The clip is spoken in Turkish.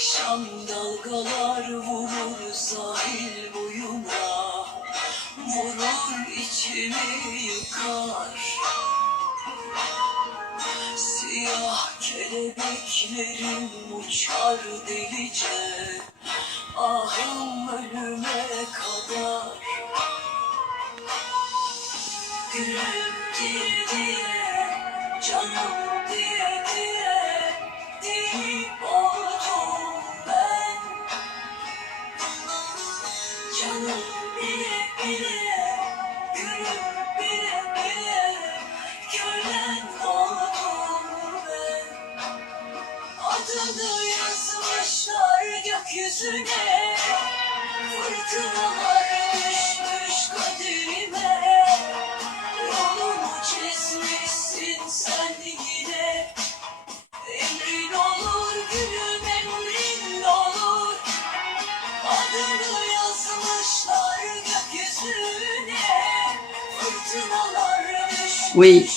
Akşam dalgalar vurur sahil boyuna Vurur içimi yıkar. Siyah kelebeklerim uçar delice Ahım ölüme kadar. Gülüm diye Canım diye diye. Adını yazmışlar gökyüzüne Fırtınalar Oui.